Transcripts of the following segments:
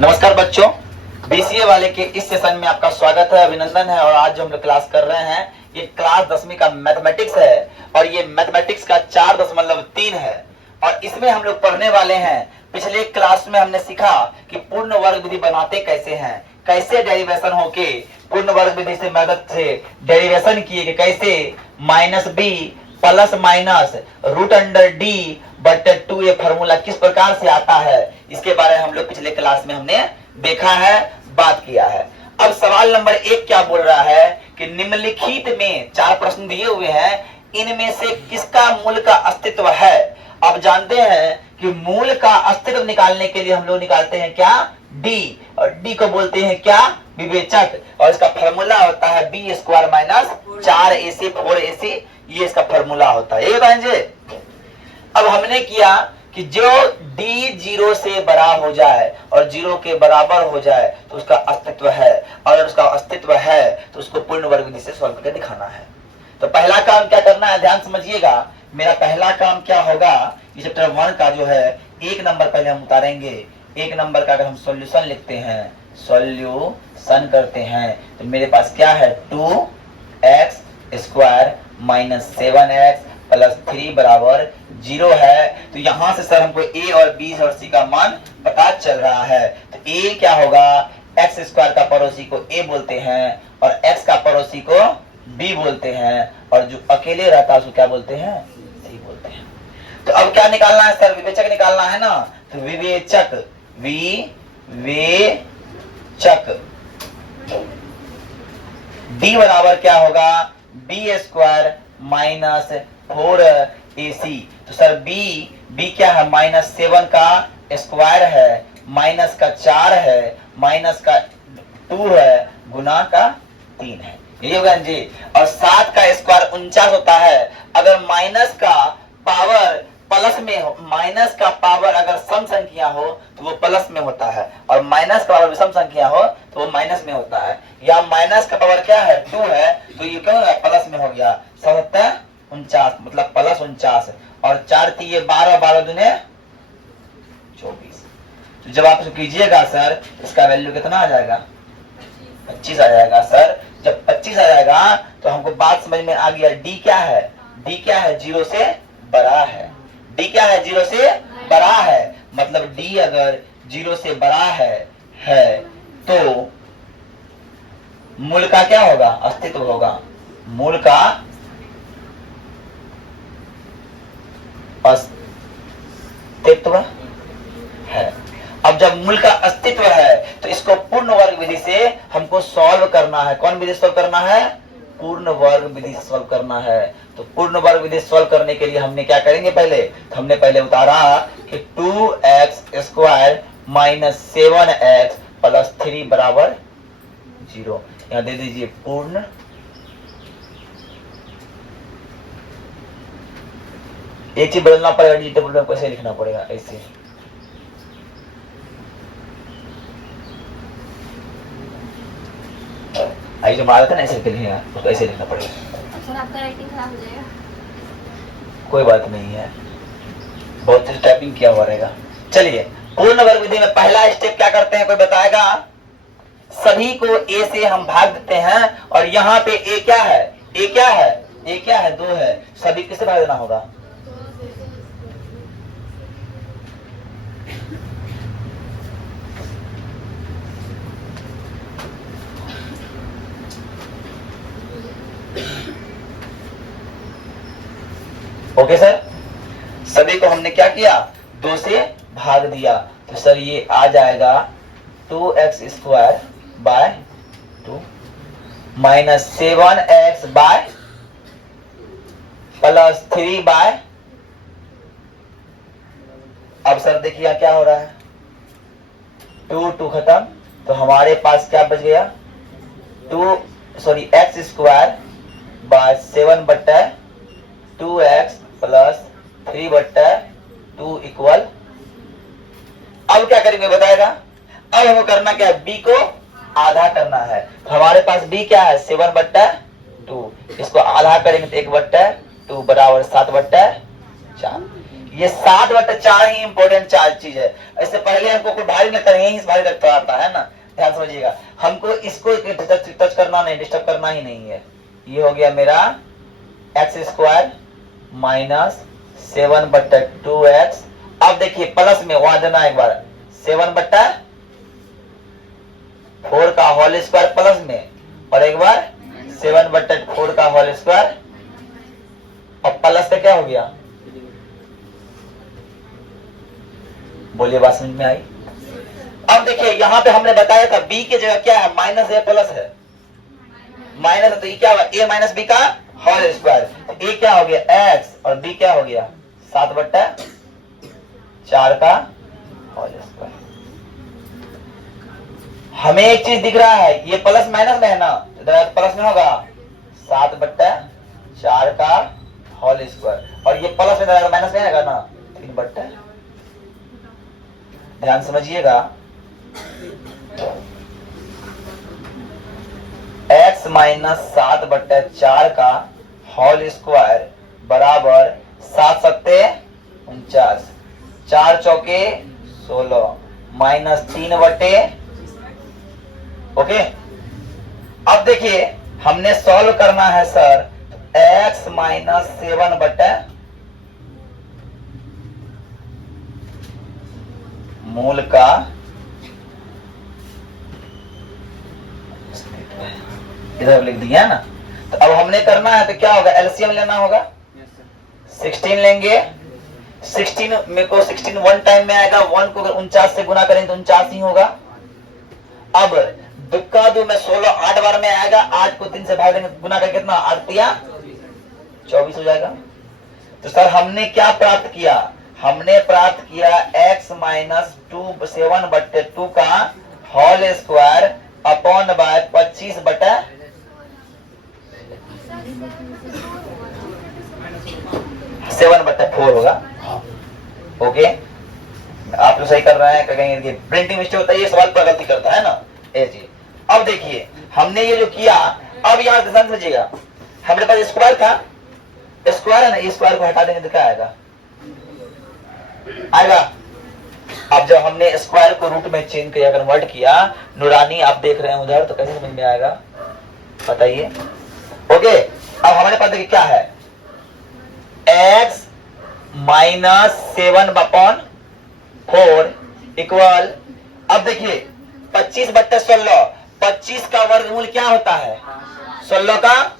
नमस्कार बच्चों, बीसीए वाले के इस सेशन में आपका स्वागत है, अभिनंदन है। और आज जो हम लोग क्लास कर रहे हैं ये क्लास 10वीं का मैथमेटिक्स है और ये मैथमेटिक्स का 4.3 है और इसमें हम लोग पढ़ने वाले हैं। पिछले क्लास में हमने सीखा कि पूर्ण वर्ग विधि बनाते कैसे हैं, कैसे डेरिवेशन होके पूर्ण वर्ग विधि से मदद से डेरिवेशन किए कि कैसे -b प्लस माइनस √d/2 ये फॉर्मूला किस प्रकार से आता है, इसके बारे में हम लोग पिछले क्लास में हमने देखा है, बात किया है। अब सवाल नंबर 1 क्या बोल रहा है कि निम्नलिखित में 4 प्रश्न दिए हुए हैं, इनमें से किसका मूल का अस्तित्व है। अब जानते हैं कि मूल का अस्तित्व निकालने के लिए हम लोग निकालते हैं क्या, d, और d को बोलते हैं क्या, विवेचक। और इसका फॉर्मूला होता है b² - 4ac 4ac, ये इसका फॉर्मूला होता है। ये बहन जी, अब हमने किया कि जो d 0 से बड़ा हो जाए और 0 के बराबर हो जाए तो उसका अस्तित्व है, और अगर उसका अस्तित्व है तो उसको पूर्ण वर्ग विधि से सॉल्व करके दिखाना है। तो पहला काम क्या करना है, ध्यान समझिएगा। मेरा पहला काम क्या होगा, ये चैप्टर 1 का जो है 1 नंबर पहले हम उतारेंगे। 1 नंबर का अगर हम सॉल्यूशन लिखते हैं, सॉल्यूशन करते हैं, तो मेरे पास क्या है, 2x² - 7x + 3 = 0 है। तो यहां से सर हमको a और b और c का मान पता चल रहा है। तो a क्या होगा, x² का पड़ोसी को a बोलते हैं और x का पड़ोसी को b बोलते हैं, और जो अकेले रहता है उसको क्या बोलते हैं, c बोलते हैं। तो अब क्या निकालना है सर, विवेचक निकालना है ना। तो विवेचक d बराबर क्या होगा, b² - 4ac। तो सर b क्या है, -7 का स्क्वायर है, माइनस का 4 है, माइनस का 2 है, गुना का 3 है, यही होगा जी। और 7 का स्क्वायर 49 होता है। अगर माइनस का पावर प्लस में हो, माइनस का पावर अगर सम संख्या हो तो वो प्लस में होता है, और माइनस का पावर विषम संख्या हो तो वो माइनस में होता है। या माइनस का पावर क्या है, 2 है, तो ये क्या होगा, प्लस में हो गया। 7 49 मतलब +49, और 4 3 12, 12 दूने 24। तो जब आप इसको कीजिएगा सर, इसका वैल्यू कितना आ जाएगा, 25 आ जाएगा सर। जब 25 आ जाएगा तो हमको बात समझ में आ गया। d क्या है, d क्या है, 0 से बड़ा है। d क्या है, 0 से बड़ा है, मतलब d अगर 0 से बड़ा है तो मूल का क्या होगा, अस्तित्व होगा। मूल का अस्तित्व है। अब जब मूल का अस्तित्व है तो इसको पूर्ण वर्ग विधि से हमको सॉल्व करना है। कौन विधि सॉल्व करना है, पूर्ण वर्ग विधि से सॉल्व करना है। तो पूर्ण वर्ग विधि सॉल्व करने के लिए हमने क्या करेंगे, पहले तो हमने पहले उतारा कि 2x² - 7x + 3 = 0। यहाँ दे दीजिए पूर्ण एक चीज बदलना पड़ेगा, डिजिटल में कैसे लिखना पड़ेगा, ऐसे आई जो मारा था ना, ऐसे लिखना, उसको ऐसे लिखना पड़ेगा। सर आपका राइटिंग खराब हो जाएगा। कोई बात नहीं है, बहुत तेज टाइपिंग किया हुआ रहेगा। चलिए, पूर्ण वर्ग विधि में पहला स्टेप क्या करते हैं, कोई बताएगा। सभी को a से हम भाग देते हैं, और यहाँ पे a क्या है, a क्या है, a क्या है, 2 है। सभी किसे भाग देना होगा, ओके सर। सभी को हमने क्या किया, 2 से भाग दिया। तो सर ये आ जाएगा 2x² / 2 - 7x + 3 अब सर देखिए क्या हो रहा है, 2 खत्म, तो हमारे पास क्या बच गया, x² / 7/2x + 3/2 = अब क्या करेंगे बताएगा। अब हमको करना क्या है, b को आधा करना है। तो हमारे पास b क्या है, 7/2, इसको आधा करेंगे तो 1/2 = 7/4। ये 7/4 ही इंपॉर्टेंट चार्ज चीज है। इससे पहले हमको कोई भारी नहीं करेंगे, इस भारी लगता आता है ना, ध्यान समझिएगा। हमको इसको टच करना नहीं, डिस्टर्ब करना ही नहीं है। ये हो गया मेरा x² माइनस 7/2x। अब देखिए प्लस में वहां देना एक बार 7/4 का होल स्क्वायर प्लस में, और एक बार 7/4 का होल स्क्वायर, और प्लस का क्या हो गया, बोलिए बात समझ में आई। अब देखिए यहां पे हमने बताया था b की जगह क्या है, माइनस है प्लस है, माइनस है तो ये क्या हुआ, a माइनस b का होल स्क्वायर। तो a क्या हो गया x और b क्या हो गया 7/4 का होल स्क्वायर। हमें एक चीज दिख रहा है, ये प्लस माइनस में है ना, इधर प्लस में होगा 7/4 का होल स्क्वायर, और ये प्लस में माइनस में आएगा ना 3/। ध्यान समझिएगा, x माइनस 7/4 का होल स्क्वायर बराबर 7 सत्ते 49, 4 चौके 16 माइनस 3/। ओके, अब देखिए हमने सॉल्व करना है सर, x माइनस 7/, मूल का इधर लिख दिया ना। तो अब हमने करना है तो क्या होगा, एलसीएम लेना होगा। 16 लेंगे, 16 में को 16 वन टाइम में आएगा, 1 को अगर 49 से गुना करेंगे तो 49 ही होगा। अब दुक्का दो में 16 8 बार में आएगा, 8 को 3 से भाग देंगे, गुना करके कितना 8 तिया 24 हो जाएगा। तो सर हमने क्या प्राप्त किया, हमने प्राप्त किया x माइनस 7/2 का होल स्क्वायर अपॉन बाय 25/7/4 होगा। ओके, आप लोग सही कर रहे हैं, कहेंगे प्रिंटिंग मिस्टेक होता है, ये सवाल पर गलती करता है ना ये चीज। अब देखिए हमने ये जो किया, अब यहाँ ध्यान समझिएगा, हमारे पास स्क्वायर था, स्क्वायर है ना, इस स्क्वायर को हटा देंगे तो क्या आएगा, आएगा। अब जब हमने स्क्वायर को रूट में चेंज किया, कन्वर्ट किया, नूरानी आप देख रहे हैं उधर, तो कैसे समझ में आएगा बताइए। ओके, अब हमारे पास देखिए क्या है, x माइनस 7/4 इक्वल, अब देखिए 25/16, 25 का वर्गमूल क्या होता है 16 का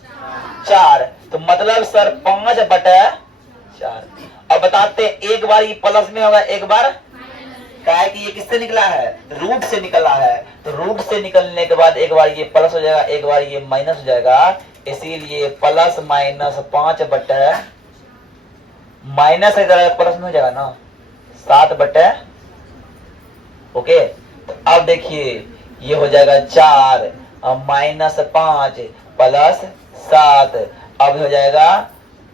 4, तो मतलब सर 5/4। अब बताते हैं, एक बार ये प्लस में होगा, एक बार क्या है कि ये किससे निकला है, रूट से निकला है। तो रूट से निकलने के बाद एक बार ये प्लस हो जाएगा, एक बार ये माइनस हो जाएगा, इसीलिए प्लस माइनस 5/, माइनस प्लस में हो जाएगा ना 7/। ओके, तो अब देखिए ये हो जाएगा 4 माइनस 5 प्लस 7, अब हो जाएगा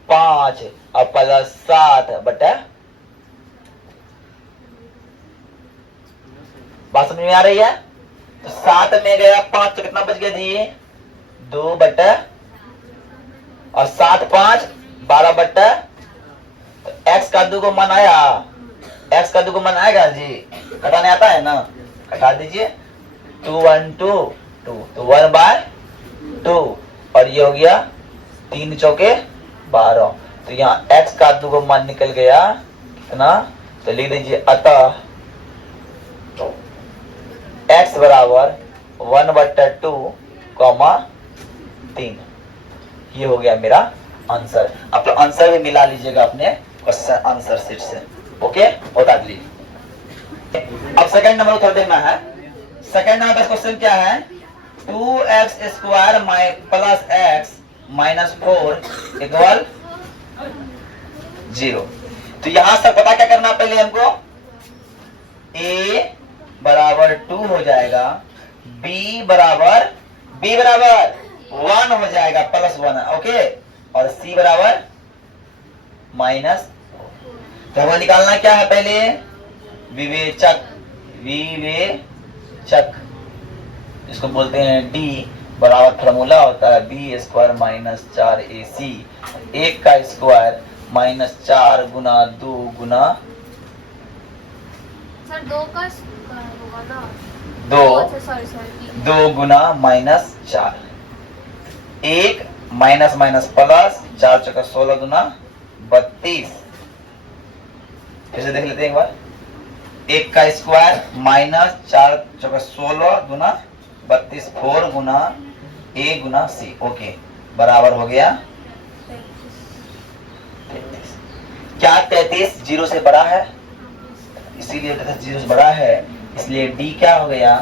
5 और प्लस 7/। बात समझ में आ रही है। तो 7 में गया 5 तो कितना बच गया जी 2/, और 7 5 12/। तो x का 2 को मन आया, x का 2 को मन आएगा जी, घटाने आता है ना, घटा दीजिए 2 1 2 2, तो 1/2, और ये हो गया 3 चौके 12। तो यहाँ x का 2 को मान निकल गया कितना, तो लिख दीजिए अतः x बराबर 1/2, 3। ये हो गया मेरा आंसर। आप लोग आंसर भी मिला लीजिएगा अपने क्वेश्चन आंसर शीट से। ओके, बता दीजिए। अब सेकंड नंबर उत्तर देखना है। सेकंड नंबर का क्वेश्चन क्या है, 2x² plus x minus 4 equal 0। तो यहां से पता क्या करना, पहले हमको a बराबर 2 हो जाएगा, b बराबर 1 हो जाएगा, +1। ओके, और c बराबर माइनस। तो हमें निकालना क्या है, पहले विवेचक, जिसको बोलते हैं d बराबर, फॉर्मूला होता है b² माइनस 4ac, 1 का स्क्वायर -4 गुना 2 गुना सर 2 का होगा ना? 2 अच्छा सॉरी सॉरी 2 गुना -4 1 माइनस माइनस प्लस 4 चौका 16 गुना 32। फिर से देख लेते हैं एक बार। 1 का स्क्वायर माइनस 4 चौका 16 गुना 32 4 गुना ए गुना सी। ओके बराबर हो गया 33। क्या 33 जीरो से बड़ा है? इसीलिए 33 जीरो से बड़ा है, इसलिए डी क्या हो गया?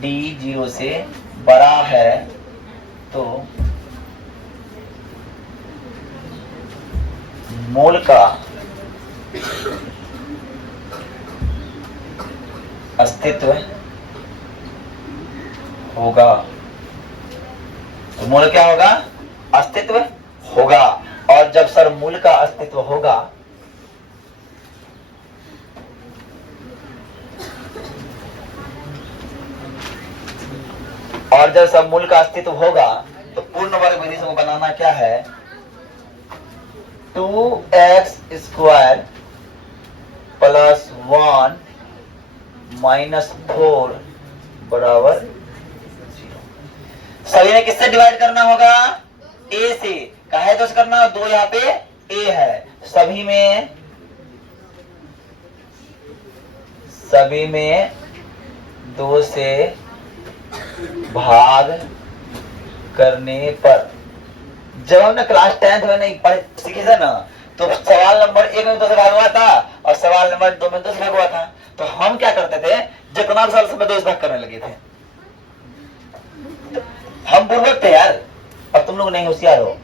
डी जीरो से बड़ा है तो मूल का अस्तित्व होगा। तो मूल क्या होगा? अस्तित्व होगा। और जब सर मूल का अस्तित्व होगा और जब सब मूल का अस्तित्व होगा तो पूर्ण वर्ग विधि से बनाना क्या है? 2x स्क्वायर प्लस 1 माइनस 4 बराबर 0। सभी ने किससे डिवाइड करना होगा? a से। कहे तो करना, 2 यहाँ पे a है। सभी में 2 से भाग करने पर, जब हमने क्लास 10th में नहीं पढ़े सीखे थे ना, तो सवाल नंबर 1 में 2 से भाग हुआ था और सवाल नंबर 2 में 2 से भाग हुआ था। तो हम क्या करते थे, जितना साल से 2 से भाग करने लगे थे। हम बुर्बक थे यार, और तुम लोग नहीं होशियार हो।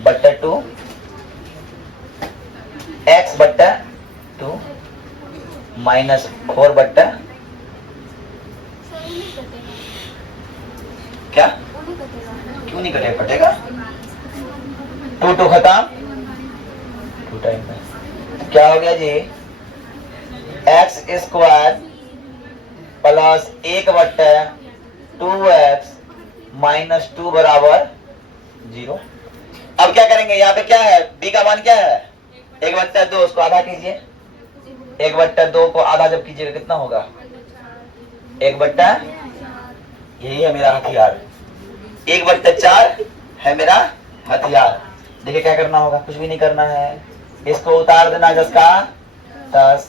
बट्टा 2 x बट्टा 2 माइनस 4 बट्टा क्या? क्यों नहीं कटेगा? कटेगा 2 2 खत्म, 2 टाइम में क्या हो गया जी? एक्स स्क्वायर प्लस 1 बट्टा 2x माइनस 2 बराबर 0। अब क्या करेंगे? यहाँ पे क्या है? डी का मान क्या है? 1 बट्टा 2, उसको आधा कीजिए। 1 बट्टा 2 को आधा जब कीजिएगा कितना होगा? 1 बट्टा, यही है मेरा हथियार। 1 बट्टा 4 है मेरा हथियार। देखिए क्या करना होगा? कुछ भी नहीं करना है, इसको उतार देना 10 का 10।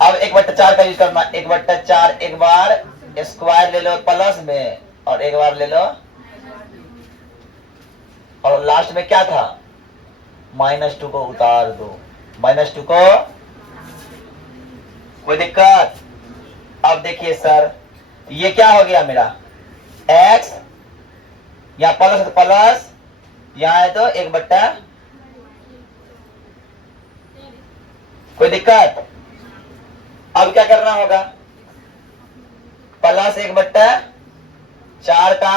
अब 1 बट्टा 4 का यूज करना। 1 बट्टा 4 एक बार स्क्वायर ले लो प्लस में और एक बार ले लो, और लास्ट में क्या था? -2 को उतार दो। -2 को कोई दिक्कत? अब देखिए सर, ये क्या हो गया मेरा? x यहाँ प्लस है तो प्लस, यहाँ है तो 1 बट्टा, कोई दिक्कत? अब क्या करना होगा? प्लस 1 बट्टा 4 का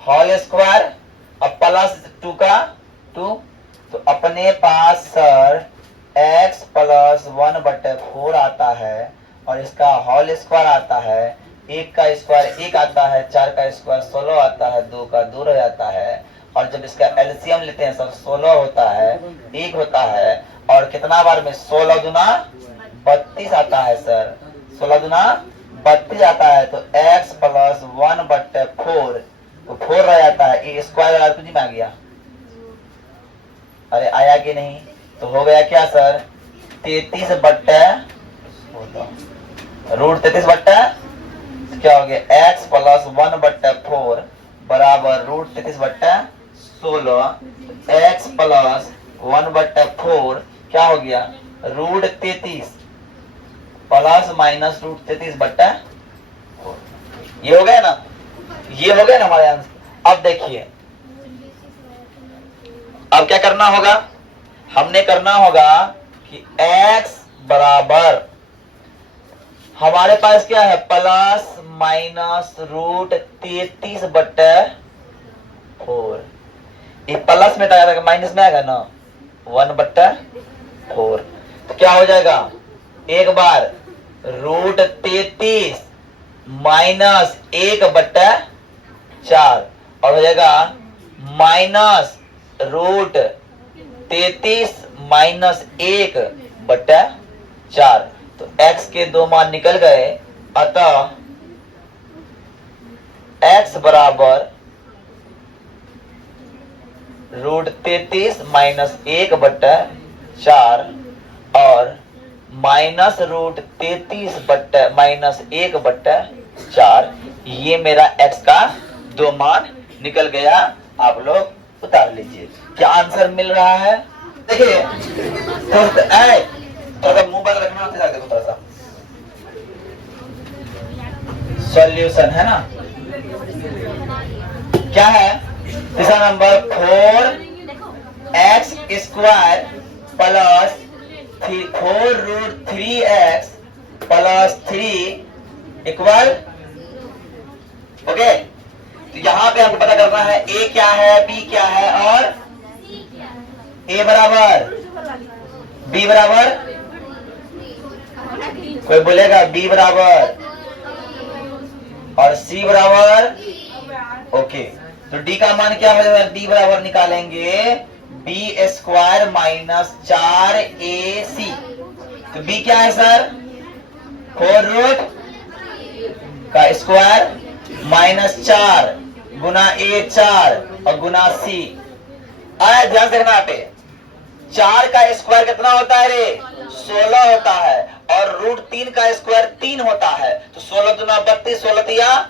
होल स्क्वायर और प्लस 2 का 2। तो अपने पास सर x प्लस 1 बट्टा 4 आता है और इसका होल स्क्वायर आता है। 1 का स्क्वायर 1 आता है, 4 का स्क्वायर 16 आता है, 2 का 2 रह जाता है। और जब इसका एलसीएम लेते हैं सर 16 होता है, 1 होता है, और कितना बार में 16 दुना 32 आता है सर। 16 दुना 32 आता है तो x प्लस 1 बट्टा 4 तो 4 रह जाता है। ये स्क्वायर वाला तुझी में आ गया? अरे आया कि नहीं? तो हो गया क्या सर? 33 बट्टा रूट 33 बट्टा क्या हो गया? x प्लस 1 बट्टा 4 बराबर रूट 33 बट्टा 16। x प्लस 1 बट्टा 4 क्या हो गया? रूट 33 प्लस माइनस रूट 33 बट्टा 4। ये हो गया ना? ये हो गया ना हमारे आंसर। अब देखिए, अब क्या करना होगा? हमने करना होगा कि x बराबर हमारे पास क्या है? प्लस माइनस रूट 33 बट्टा 4। ये प्लस में आएगा, माइनस में आएगा ना, 1 बट्टा 4। तो क्या हो जाएगा? एक बार रूट 33 माइनस 1 बट्टा 4 और हो जाएगा माइनस रूट 33 माइनस 1/4। तो x के दो मान निकल गए, अतः x बराबर रूट 33 माइनस 1/4 और माइनस रूट 33 माइनस 1/4, ये मेरा x का दो मान निकल गया। आप लोग उतार लीजिए। क्या आंसर मिल रहा है? देखिए थोड़ा मुंह बंद रखना, देखो थोड़ा सा सॉल्यूशन है ना। क्या है? तीसरा नंबर 4x square plus 4 root 3x plus 3 equal. Okay, तो यहां पे हमको पता करना है a क्या है, b क्या है और a बराबर b बराबर, कोई बोलेगा b बराबर और c बराबर। ओके, तो d का मान क्या हो जाएगा? d बराबर निकालेंगे b स्क्वायर माइनस 4ac। तो b क्या है सर? 4 रूट का स्क्वायर माइनस 4 गुना a 4 और गुना c। आया, ध्यान से देखना। यहाँ पे 4 का स्क्वायर कितना होता है रे? 16 होता है, और रूट 3 का स्क्वायर 3 होता है। तो 16 दूना 32, 16 तिया।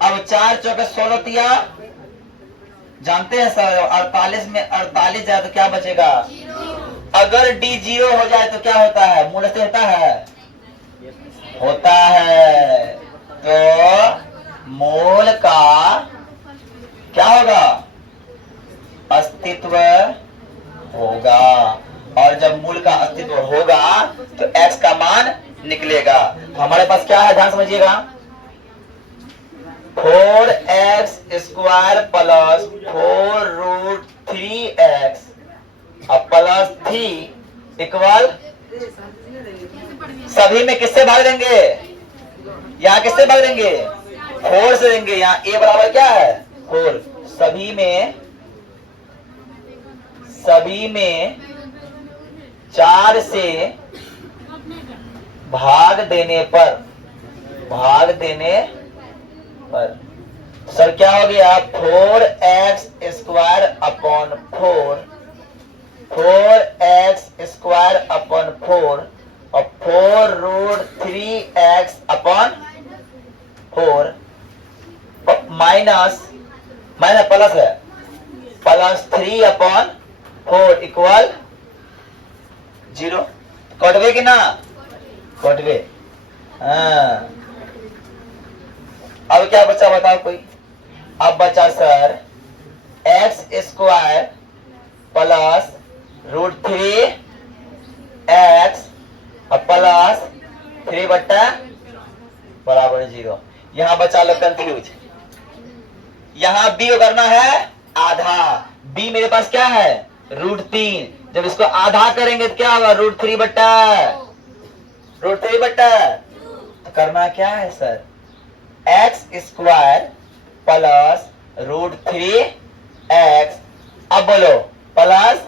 अब 4 चौके 16 तिया, जानते हैं सर 48 में 48 जाए तो क्या बचेगा? अगर d 0 हो जाए तो क्या होता है? मूल से होता है। तो मूल का क्या होगा? अस्तित्व होगा, और जब मूल का अस्तित्व होगा तो x का मान निकलेगा। हमारे पास क्या है? ध्यान समझिएगा। 4x square plus 4 root 3x plus 3 equal. सभी में किससे भाग देंगे? यहाँ किससे भाग देंगे? 4 से देंगे। यहाँ a बराबर क्या है? 4। सभी में 4 से भाग देने पर सर क्या हो गया? 4x square upon 4x square upon 4 और 4 root 3x upon 4 minus plus है, प्लस 3 अपॉन 4 इक्वल 0। कटवे कि ना? कटवे। हाँ, अब क्या बचा बताओ कोई? अब बचा sir x square plus root 3x plus 3 बराबर 0। यहां बचा लो कंफ्यूज। यहां b को करना है आधा। b मेरे पास क्या है? रूट 3। जब इसको आधा करेंगे तो क्या होगा? रूट 3 तो करना क्या है sir? x square plus root 3x, अब बोलो प्लस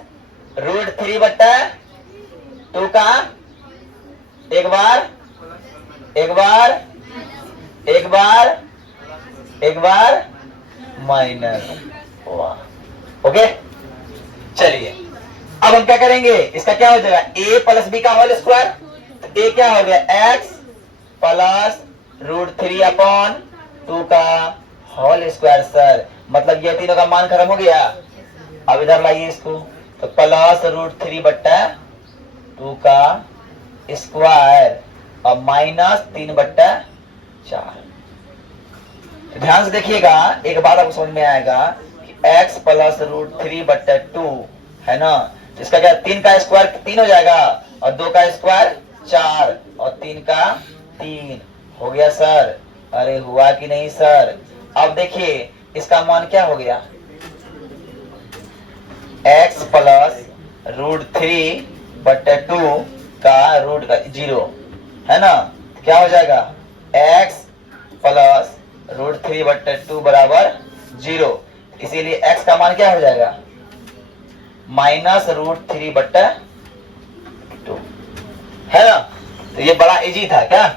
रूट 3/2 का एक बार माइनस। ओके, चलिए अब हम क्या करेंगे? इसका क्या हो जाएगा? a प्लस b का होल स्क्वायर। तो a क्या हो गया? x प्लस रूट 3/2 का होल स्क्वायर। सर मतलब ये तीनों का मान खत्म हो गया। अब इधर लाइए इसको, तो प्लस रूट 3/2 का स्क्वायर और माइनस 3/4। ध्यान से देखिएगा, एक बात आपको समझ में आएगा कि x प्लस रूट 3/2 है ना, इसका क्या? 3 का स्क्वायर 3 हो जाएगा, और 2 का स्क्वायर 4 और 3 का 3 हो गया सर। अरे हुआ कि नहीं सर? अब देखिए इसका मान क्या हो गया? x प्लस रूट 3/2 का रूट का 0 है ना, क्या हो जाएगा? x प्लस रूट 3/2 बराबर 0, इसीलिए x का मान क्या हो जाएगा, -√3/2 है ना। तो ये बड़ा इजी था क्या।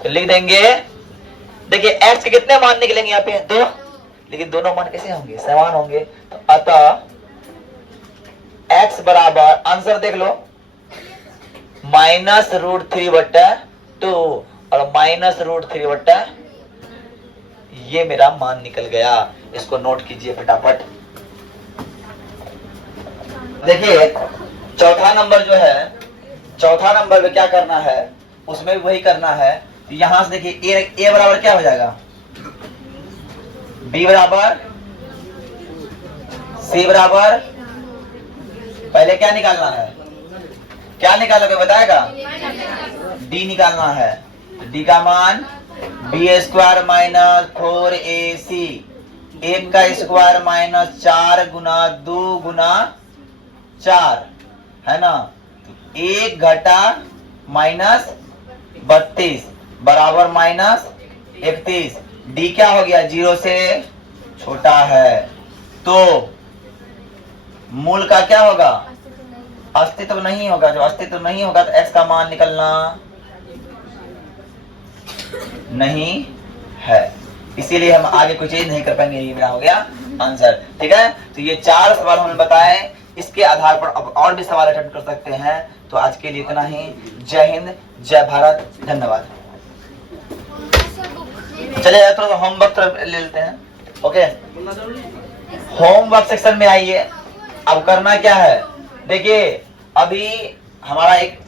तो लिख देंगे, देखिए x के कितने मान निकलेंगे यहाँ पे 2, लेकिन दोनों मान कैसे होंगे, समान होंगे। तो अतः x बराबर, आंसर देख लो, -√3/2 और -√3/, ये मेरा मान निकल गया। इसको नोट कीजिए फटाफट। देखिए चौथा नंबर जो है, चौथा नंबर में क्या करना है, उसमें भी वही करना है। तो यहां से देखिए a बराबर क्या हो जाएगा, b बराबर, c बराबर, पहले क्या निकालना है, क्या निकालोगे बताएगा, d निकालना है। d का मान b² - 4ac, 1 का स्क्वायर -4 गुना 2 गुना 4 है ना। 1 घटा -32 बराबर -31। d क्या हो गया, 0 से छोटा है। तो मूल का क्या होगा, अस्तित्व नहीं होगा। जब अस्तित्व नहीं होगा तो x का मान निकलना नहीं है, इसीलिए हम आगे कोई चीज नहीं कर पाएंगे। ये मेरा हो गया आंसर, ठीक है। तो ये 4 सवाल हमने बताए, इसके आधार पर अब और भी सवाल अटेम्प्ट कर सकते हैं। तो आज के लिए इतना ही। जय हिंद, जय भारत, धन्यवाद। चलिए थोड़ा सा होमवर्क ले लेते हैं। ओके, होमवर्क सेक्शन में आइए। अब करना क्या है, देखिए अभी हमारा एक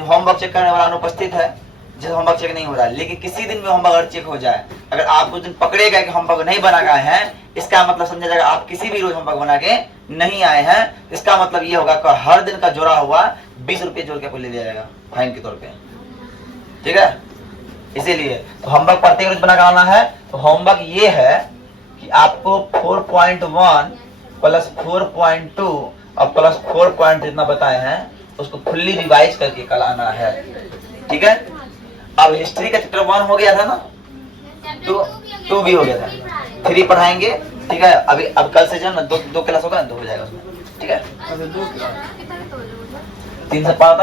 होमवर्क चेक करने वाला अनुपस्थित है, जिस होमवर्क चेक नहीं हो रहा है। लेकिन किसी दिन भी होमवर्क अगर चेक हो जाए, अगर आप उस दिन पकड़े गए कि होमवर्क नहीं बना गए हैं, इसका मतलब समझा जाएगा आप किसी भी रोज होमवर्क बना के नहीं आए हैं। इसका मतलब ये होगा कि हर दिन का जोड़ा हुआ 20 रुपये जोड़ के आपको ले लिया जाएगा फाइन के तौर पे, ठीक है। इसीलिए तो होमवर्क प्रत्येक रोज बना के आना है। तो होमवर्क ये है कि आपको 4.1 प्लस 4.2 और प्लस 4 जितना बताए हैं उसको फुल्ली रिवाइज करके कल आना है, ठीक है। अब हिस्ट्री का चैप्टर 1 हो गया था ना, 2 भी हो गया था, 3 पढ़ाएंगे, ठीक है। अभी अब कल से जो ना 2 क्लास होगा ना, 2 हो जाएगा उसमें, ठीक है। 3 से 5